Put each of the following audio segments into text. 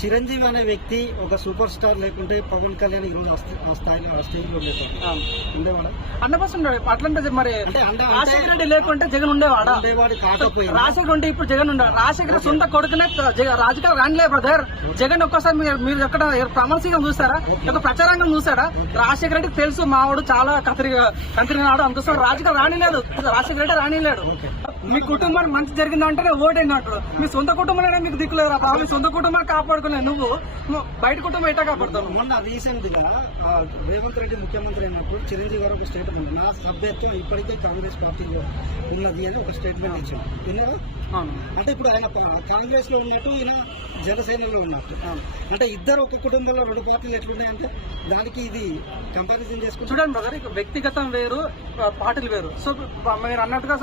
చిరంజీవి అనే వ్యక్తి ఒక సూపర్ స్టార్ లేకుంటే పవన్ కళ్యాణ్ ఈరోజు ఆ స్థాయిలో ఆ స్టేజ్ లో ఉండేవాడా? 100% అట్లంటే మరి రాజశేఖర రెడ్డి లేకుంటే జగన్ ఉండేవాడా? రాజశేఖర్ ఉంటే ఇప్పుడు జగన్ ఉండేవాడు. రాజశేఖర సొంత కొడుకునే రాజకీయాలు రానిలే బ్రదర్. జగన్ ఒక్కసారి మీరు ఎక్కడ ప్రమోషన్ చూసారా, ఒక ప్రచారంగం చూసారా? రాజశేఖర రెడ్డికి తెలుసు మావాడు చాలా కంత్రినాడు, అందుకోసం రాజకీయాలు రానిలేదు. రాజశేఖర రెడ్డి రానిలేడు. మీ కుటుంబానికి మంచి జరిగిందంటేనే ఓటేంది అంటారు. మీ సొంత కుటుంబంలో మీకు దిక్కులేదు రా. మీ సొంత కుటుంబాన్ని కాపాడుకునే నువ్వు బయట కుటుంబం ఎట్టా కాపాడుతావు? మొన్న రీసెంట్ గా రేవంత్ రెడ్డి ముఖ్యమంత్రి అయినప్పుడు చిరంజీవి గారు ఒక స్టేట్మెంట్ ఉంది, నా సభ్యత్వం ఇప్పటికే కాంగ్రెస్ పార్టీలో ఉన్నది అని ఒక స్టేట్మెంట్ ఇచ్చారు. విన్నారా? అంటే ఇప్పుడు ఆయన కాంగ్రెస్ లో ఉన్నట్టు ఈయన జనసేనలో ఉన్నట్టు. అంటే ఇద్దరు ఒక కుటుంబంలో రెండు పార్టీలు ఎట్లున్నాయంటే దానికి ఇది కంపారిజన్ చేసుకుంటే చూడండి బ్రదర్, ఇక వ్యక్తిగతం వేరు, పార్టీలు వేరు. సో మీరు అన్నట్టుగా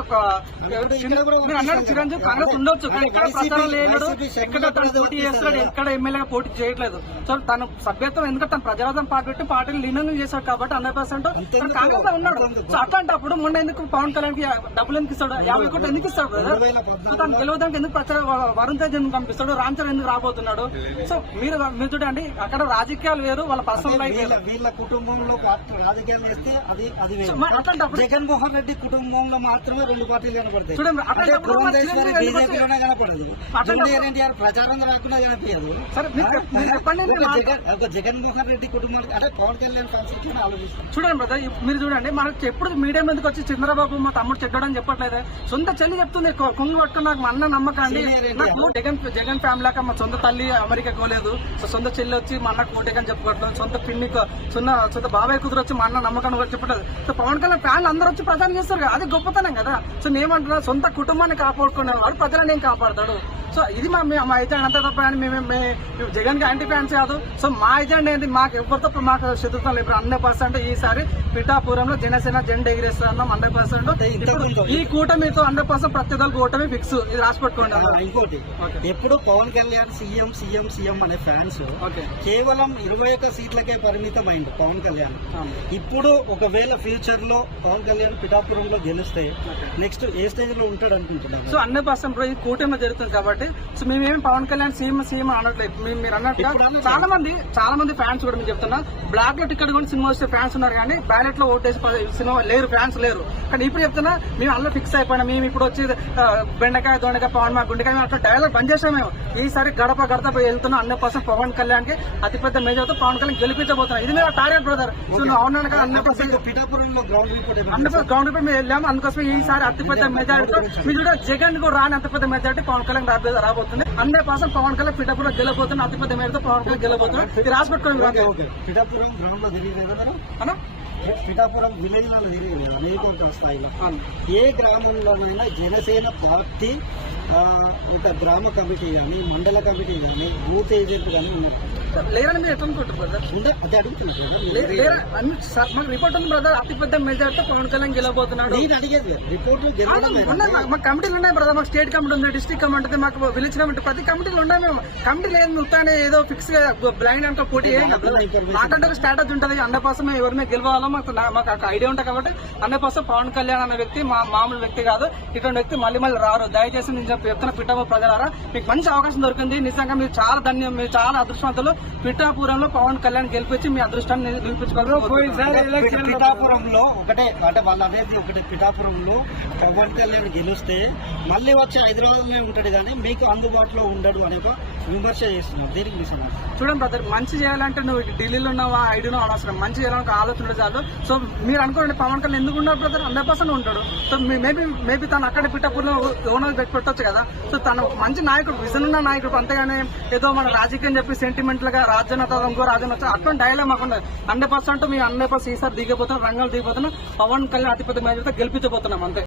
చిరంజీవి కాంగ్రెస్ ఉండొచ్చు, కానీ ఎక్కడ ప్రచారం లేదు, ఎక్కడ తను పోటీ చేస్తాడు, ఎక్కడ ఎమ్మెల్యేగా పోటీ చేయట్లేదు. సో తను సభ్యత్వం ఎందుకంటే తను ప్రజావాదం పార్టీ పెట్టి పార్టీలు లీనం చేశాడు కాబట్టి 100% కాంగ్రెస్ లో ఉన్నాడు. సో అట్లాంటప్పుడు మొన్న ఎందుకు పవన్ కళ్యాణ్ కి డబ్బులు ఎందుకు ఇస్తాడు? 50 కోట్లు ఎందుకు ఇస్తాడు బ్రదర్? తను గెలవడానికి ఎందుకు ప్రచారం వరుణ్ తేజ్ ఎందుకు పంపిస్తాడు? రామ్ చరణ్ ఎందుకు రాబోతున్నాడు? సో మీరు చూడండి, అక్కడ రాజకీయాలు వేరు, వాళ్ళ పర్సనల్ లైఫ్ వేరు. వీళ్ళ కుటుంబంలో రాజకీయాలు వేస్తే అది జగన్మోహన్ రెడ్డి కుటుంబంలో మాత్రమే రెండు పార్టీలు కనపడతాయి. చూడండి, బీజేపీలోనే కనపడదు, ప్రచారంగా రాకుండా కనిపించదు. ఒక జగన్మోహన్ రెడ్డి కుటుంబానికి అంటే పవన్ కళ్యాణ్ కాన్సెప్ట్ ఆలోచిస్తాం. చూడండి బ్రదర్, మీరు చూడండి, మనకు ఎప్పుడు మీడియా మీదకి వచ్చి చంద్రబాబు మా తమ్ముడు చెడ్డని చెప్పట్లేదు. సొంత చెల్లి చెప్తుంది, కొంగు పట్టుకుని నాకు మా అన్న నమ్మకండి, నాకు జగన్ ఫ్యామిలీ మా సొంత తల్లి అమెరికా పోలేదు, సో సొంత చెల్లి వచ్చి మా అన్న కోటేకని చెప్పుకోవట్లేదు, సొంత పిన్ని సొంత బాబాయ్ కూతురు వచ్చి మా అన్న నమ్మకం చెప్పట్లేదు. సో పవన్ కళ్యాణ్ ఫ్యాన్లు అందరూ వచ్చి ప్రచారం చేస్తారు కదా, అది గొప్పతనం కదా. సో మేమంటున్నా, సొంత కుటుంబాన్ని కాపాడుకునేవాడు ప్రజలను ఏం కాపాడతాడు? సో ఇది మా ఎజెండా అంత తప్ప అని మేము జగన్ కి యాంటీ ఫ్యాన్స్ కాదు. సో మా ఎజెండా ఏంటి, మాకు ఎవరితో మాకు శత్రుత్వం ఇప్పుడు 100% ఈసారి పిఠాపురంలో జనసేన జెండా ఎగిరేస్తున్నాం 100%. ఈ కూటమితో 100% ప్రత్యేకాలకు ఓటమి ఫిక్స్, ఇది రాసి పెట్టుకోండి. ఇంకోటి, ఎప్పుడు పవన్ కళ్యాణ్ సీఎం అనే ఫ్యాన్స్ కేవలం 21 సీట్లకే పరిమితం అయింది పవన్ కళ్యాణ్. ఇప్పుడు ఒకవేళ ఫ్యూచర్ లో పవన్ కళ్యాణ్ పిఠాపురంలో గెలిస్తే నెక్స్ట్ ఏ స్టేజ్ లో ఉంటాడు అనుకుంటున్నారు? సో 100% ఈ కూటమి జరుగుతుంది కాబట్టి సో మేమేమి పవన్ కళ్యాణ్ సీఎం అనట్లేదు. మీరు అన్నట్టుగా చాలా మంది ఫ్యాన్స్ కూడా మేము చెప్తున్నా, బ్లాక్ లో టికెట్ కూడా సినిమా వస్తే ఫ్యాన్స్ ఉన్నారు, కానీ బ్యాలెట్ లో ఓటేసి సినిమా లేరు, ఫ్యాన్స్ లేరు. కానీ ఇప్పుడు చెప్తున్నా, మేము అందులో ఫిక్స్ అయిపోయినా. మేము ఇప్పుడు వచ్చి బెండకాయ దొండకాయ పవన్ మా గుండెకాయ అట్లా డైలాగ్ బంద్ చేసాం. మేము ఈసారి గడప వెళ్తున్నాం 100% పవన్ కళ్యాణ్ కి అతిపెద్ద మేజర్తో పవన్ కళ్యాణ్ గెలిపించబోతున్నాం. ఇది మేము టార్గెట్ బ్రదర్. సో అవునా కదా, 100% గ్రౌండ్ రిపోర్ట్ మేము వెళ్ళాము. అందుకోసం ఈసారి అతిపెద్ద మెజారిటీ మీరు కూడా జగన్ కూడా రాని అతిపెద్ద మెజారిటీ పవన్ కళ్యాణ్ రాబోతుంది. 100% పవన్ కళ్యాణ్ పిఠాపురం గెలబోతున్నా, అతిపెద్ద మేరతో పవన్ కళ్యాణ్ గెలబోతున్నా. ఇది రాసి పెట్టుకోండి. పిఠాపురం విలేజ్ లో నియోజకవర్గ స్థాయిలో ఏ గ్రామంలోనైనా జనసేన పార్టీ ఇంకా గ్రామ కమిటీ కానీ మండల కమిటీ కానీ బూత్ ఏజెంట్ కానీ లేరని మీరు ఎట్లా అనుకుంటారు బ్రదర్? అదే అడుగుతున్నారు. మాకు రిపోర్ట్ ఉంది బ్రదర్, అతిపెద్ద మెజార్టీతో పవన్ కళ్యాణ్ గెలబోతున్నాడు. అడిగేది రిపోర్ట్ మా కమిటీలు ఉన్నాయి బ్రదర్, మాకు స్టేట్ కమిటీ ఉంది, డిస్ట్రిక్ట్ కమిటీ ఉంది, మాకు విలేజ్ కమిటీ, ప్రతి కమిటీలు ఉన్నాయి. మేము కమిటీలు ఏం మొత్తాన్ని ఏదో ఫిక్స్ గా బ్లైండ్ అంటే పోటీ మాకంటే స్ట్రాటజీ ఉంటుంది. 100% ఎవరిని గెలవాలో మాకు ఐడియా ఉంటుంది కాబట్టి 100% పవన్ కళ్యాణ్ అనే వ్యక్తి మామూలు వ్యక్తి కాదు. ఇటువంటి వ్యక్తి మళ్ళీ రారు. దయచేసి నేను చెప్తున్న పిఠాపురం ప్రజలారా, మీకు మంచి అవకాశం దొరికింది. నిజంగా మీరు చాలా ధన్యం, మీరు చాలా అదృష్టవంతులు. పిఠాపురంలో పవన్ కళ్యాణ్ గెలిపించి మీ అదృష్టాన్ని నిలిపించుకోవాలి. పిఠాపురంలో ఒకటే అంటే వాళ్ళ అనేది ఒకటి, పిఠాపురంలో పవన్ కళ్యాణ్ గెలిస్తే మళ్ళీ వచ్చి హైదరాబాద్ లో ఉంటాడు కానీ మీకు అందుబాటులో ఉండడు అనే ఒక విమర్శ చేస్తున్నాం. దేనికి నిజం? చూడండి బ్రదర్, మంచి చేయాలంటే నువ్వు ఢిల్లీలో ఉన్నావా ఐడియా అనవసరం, మంచి చేయాలని ఆలోచన చాలు. సో మీరు అనుకోండి, పవన్ కళ్యాణ్ ఎందుకు ఉన్నాడు బ్రదర్? 100% ఉంటాడు. సో మేబీ తను అక్కడ పిఠాపురంలో ఓనర్ పెట్టవచ్చు కదా. సో తను మంచి నాయకుడు, విజన్ ఉన్న నాయకుడు, అంతేగాని ఏదో మన రాజకీయం చెప్పి సెంటిమెంట్ గా రాజ్యం ఇంకో రాజ్యం అటువంటి డైలాగ్ మాకు ఉండదు. 100% మీ 100% ఈసారి దిగబోతున్నాం, రంగాలు దిగిపోతున్నాం. పవన్ కళ్యాణ్ అతిపెద్ద మేజర్తో గెలిపించబోతున్నాం అంతే.